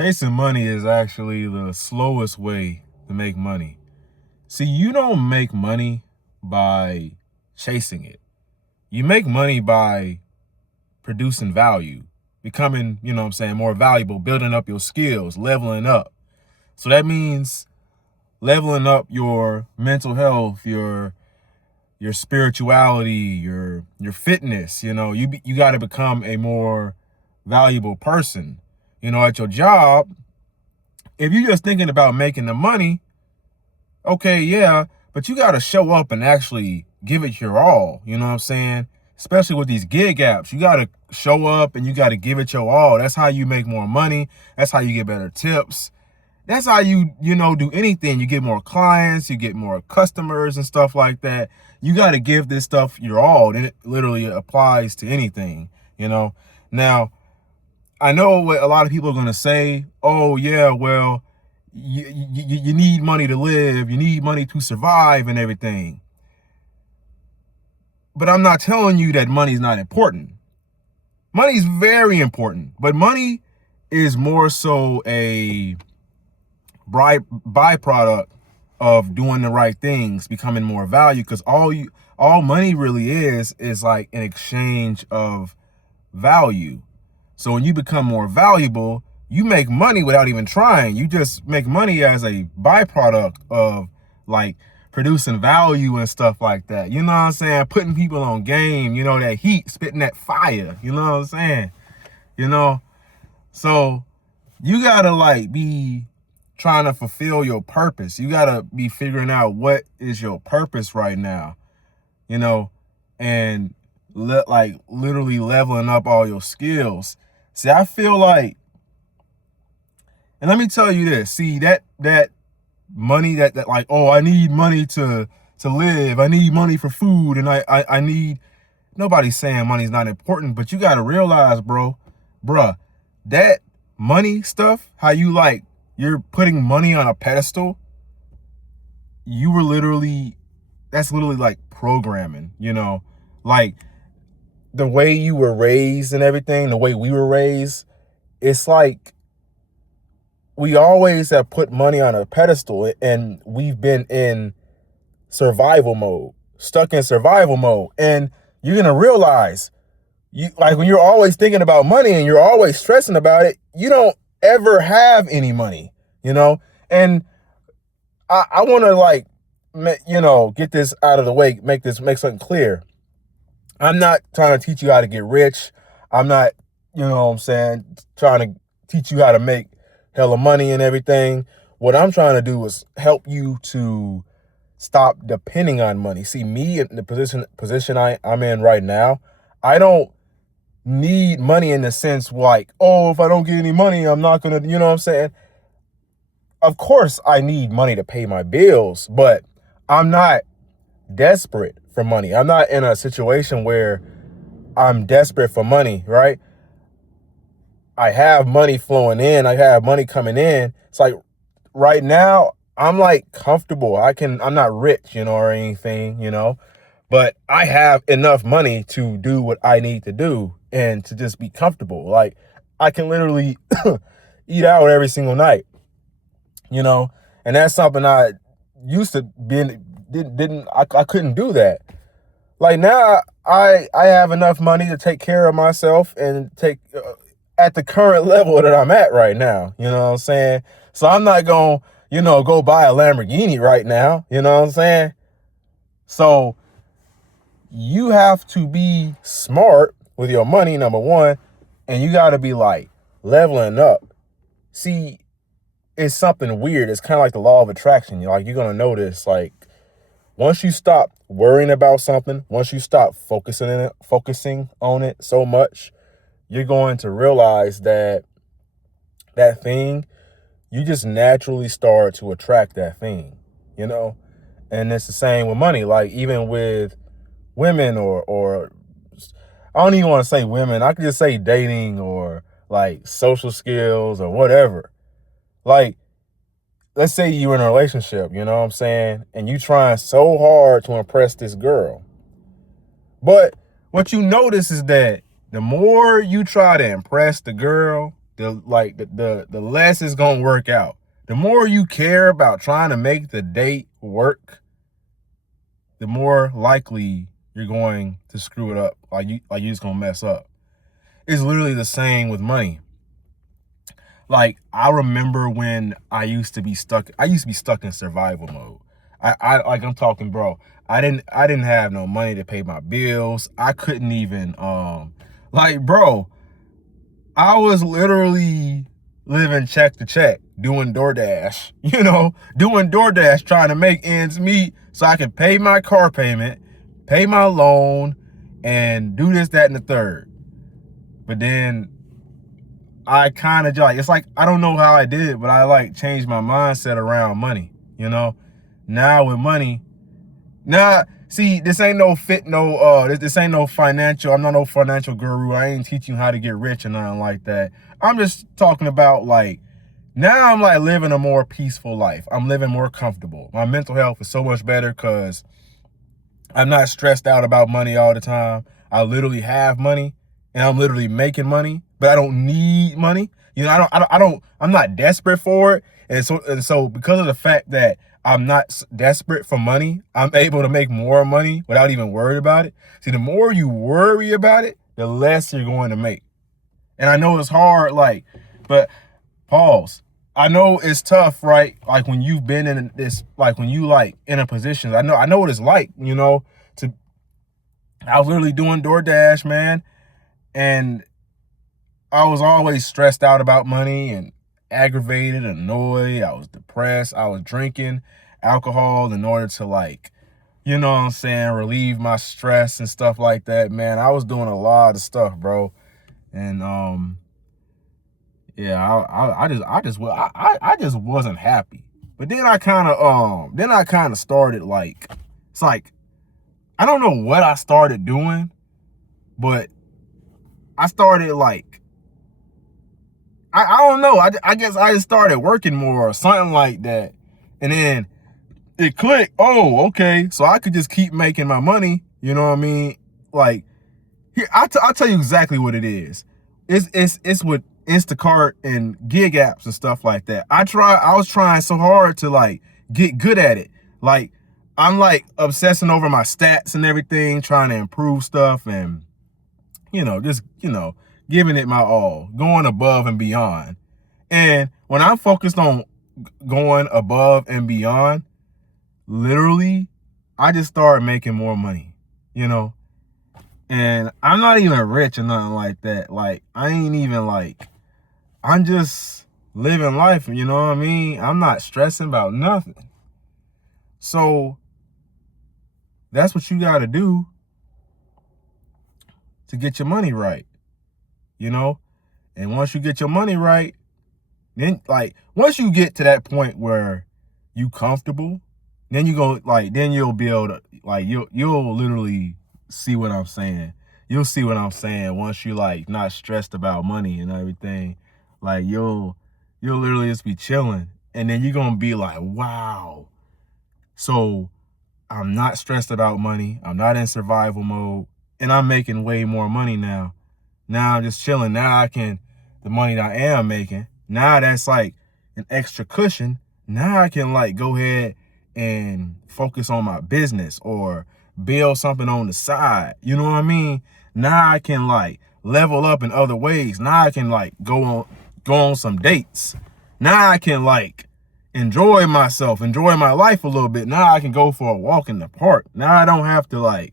Chasing money is actually the slowest way to make money. See, you don't make money by chasing it. You make money by producing value, becoming, more valuable, building up your skills, leveling up. So that means leveling up your mental health, your spirituality, your fitness. You got to become a more valuable person. At your job, if you're just thinking about making the money, okay, yeah, but you got to show up and actually give it your all. You know what I'm saying? Especially with these gig apps, you got to show up and you got to give it your all. That's how you make more money. That's how you get better tips. That's how you do anything. You get more clients, you get more customers and stuff like that. You got to give this stuff your all. And it literally applies to anything, Now, I know what a lot of people are going to say. Oh, yeah, well, you need money to live. You need money to survive and everything. But I'm not telling you that money's not important. Money's very important. But money is more so a byproduct of doing the right things, becoming more value. Because all money really is like an exchange of value. So when you become more valuable, you make money without even trying. You just make money as a byproduct of like producing value and stuff like that. You know what I'm saying? Putting people on game, that heat, spitting that fire. You know what I'm saying? So you gotta like be trying to fulfill your purpose. You gotta be figuring out what is your purpose right now, and literally leveling up all your skills. See, I feel like, and let me tell you this, see, that money that like, oh, I need money to live. I need money for food. And I need, nobody's saying money's not important, but you got to realize, bruh, that money stuff, how you're putting money on a pedestal. That's literally like programming, like the way you were raised and everything, the way we were raised. It's like, we always have put money on a pedestal and we've been in survival mode, stuck in survival mode. And you're going to realize when you're always thinking about money and you're always stressing about it, you don't ever have any money, and I want to get this out of the way, make something clear. I'm not trying to teach you how to get rich. I'm not, trying to teach you how to make hella money and everything. What I'm trying to do is help you to stop depending on money. See, me in the position I'm in right now, I don't need money in the sense like, oh, if I don't get any money, I'm not going to, you know what I'm saying? Of course, I need money to pay my bills, but I'm not desperate for money. I'm not in a situation where I'm desperate for money, right? I have money flowing in. I have money coming in. It's like right now I'm like comfortable. I'm not rich, or anything, but I have enough money to do what I need to do and to just be comfortable. Like I can literally eat out every single night, and that's something I used to I couldn't do that. Like now I have enough money to take care of myself and take at the current level that I'm at right now, you know what I'm saying? So I'm not going to, go buy a Lamborghini right now, you know what I'm saying? So you have to be smart with your money, number one, and you got to be like leveling up. See, it's something weird. It's kind of like the law of attraction. You're going to notice, like, once you stop worrying about something, once you stop focusing on it so much, you're going to realize that thing, you just naturally start to attract that thing, And it's the same with money, like even with women or I don't even want to say women. I could just say dating or like social skills or whatever. Like, let's say you're in a relationship, you know what I'm saying? And you trying so hard to impress this girl. But what you notice is that the more you try to impress the girl, the less it's gonna work out. The more you care about trying to make the date work, the more likely you're going to screw it up. Like you just gonna mess up. It's literally the same with money. Like, I remember when I used to be stuck in survival mode. I'm talking, bro. I didn't have no money to pay my bills. I couldn't even bro, I was literally living check to check, doing DoorDash, trying to make ends meet so I could pay my car payment, pay my loan, and do this, that, and the third. But then I kind of it's like, I don't know how I did it, but I changed my mindset around money, Now with money, see, this ain't no this ain't no financial, I'm not no financial guru. I ain't teaching you how to get rich or nothing like that. I'm just talking about now I'm living a more peaceful life. I'm living more comfortable. My mental health is so much better because I'm not stressed out about money all the time. I literally have money and I'm literally making money, but I don't need money. I'm not desperate for it. And so because of the fact that I'm not desperate for money, I'm able to make more money without even worried about it. See, the more you worry about it, the less you're going to make. And I know it's hard, but pause. I know it's tough, right? Like when you've been in this, when you in a position, I know what it's like, I was literally doing DoorDash, man. And I was always stressed out about money and aggravated, annoyed. I was depressed. I was drinking alcohol in order to relieve my stress and stuff like that, man. I was doing a lot of stuff, bro. And yeah, I just wasn't happy. But then I kind of started it's like, I don't know what I started doing, but I started I don't know. I guess I just started working more or something like that. And then it clicked. Oh, okay. So I could just keep making my money. You know what I mean? Here, I'll tell you exactly what it is. It's with Instacart and gig apps and stuff like that. I was trying so hard to get good at it. I'm obsessing over my stats and everything, trying to improve stuff and giving it my all, going above and beyond. And when I'm focused on going above and beyond, literally, I just started making more money, And I'm not even rich or nothing like that. I ain't even I'm just living life, you know what I mean? I'm not stressing about nothing. So that's what you got to do to get your money right, And once you get your money right, then once you get to that point where you comfortable, then you go then you'll be able to you'll literally see what I'm saying. You'll see what I'm saying once you not stressed about money and everything. You'll literally just be chilling, and then you're gonna be like, wow. So I'm not stressed about money. I'm not in survival mode, and I'm making way more money now. Now I'm just chilling. Now the money that I am making, now that's an extra cushion. Now I can go ahead and focus on my business or build something on the side. You know what I mean? Now I can level up in other ways. Now I can go on some dates. Now I can enjoy myself, enjoy my life a little bit. Now I can go for a walk in the park. Now I don't have to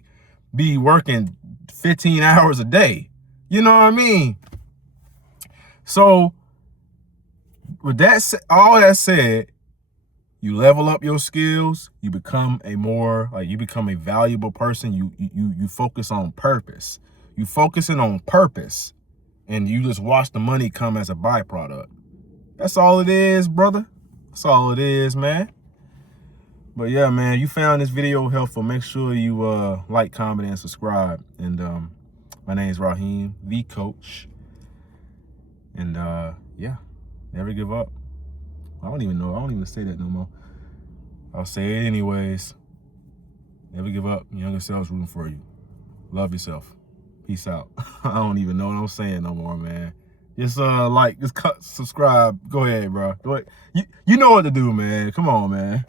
be working 15 hours a day. You know what I mean? So with all that said, you level up your skills, you become a valuable person. You focus on purpose. You focusing on purpose, and you just watch the money come as a byproduct. That's all it is, brother. That's all it is, man. But yeah, man, you found this video helpful. Make sure you like, comment, and subscribe. And my name is Raheem, the coach. And yeah, never give up. I don't even say that no more. I'll say it anyways. Never give up. Younger self's rooting for you. Love yourself. Peace out. I don't even know what I'm saying no more, man. Just like, just cut, subscribe. Go ahead, bro. You know what to do, man. Come on, man.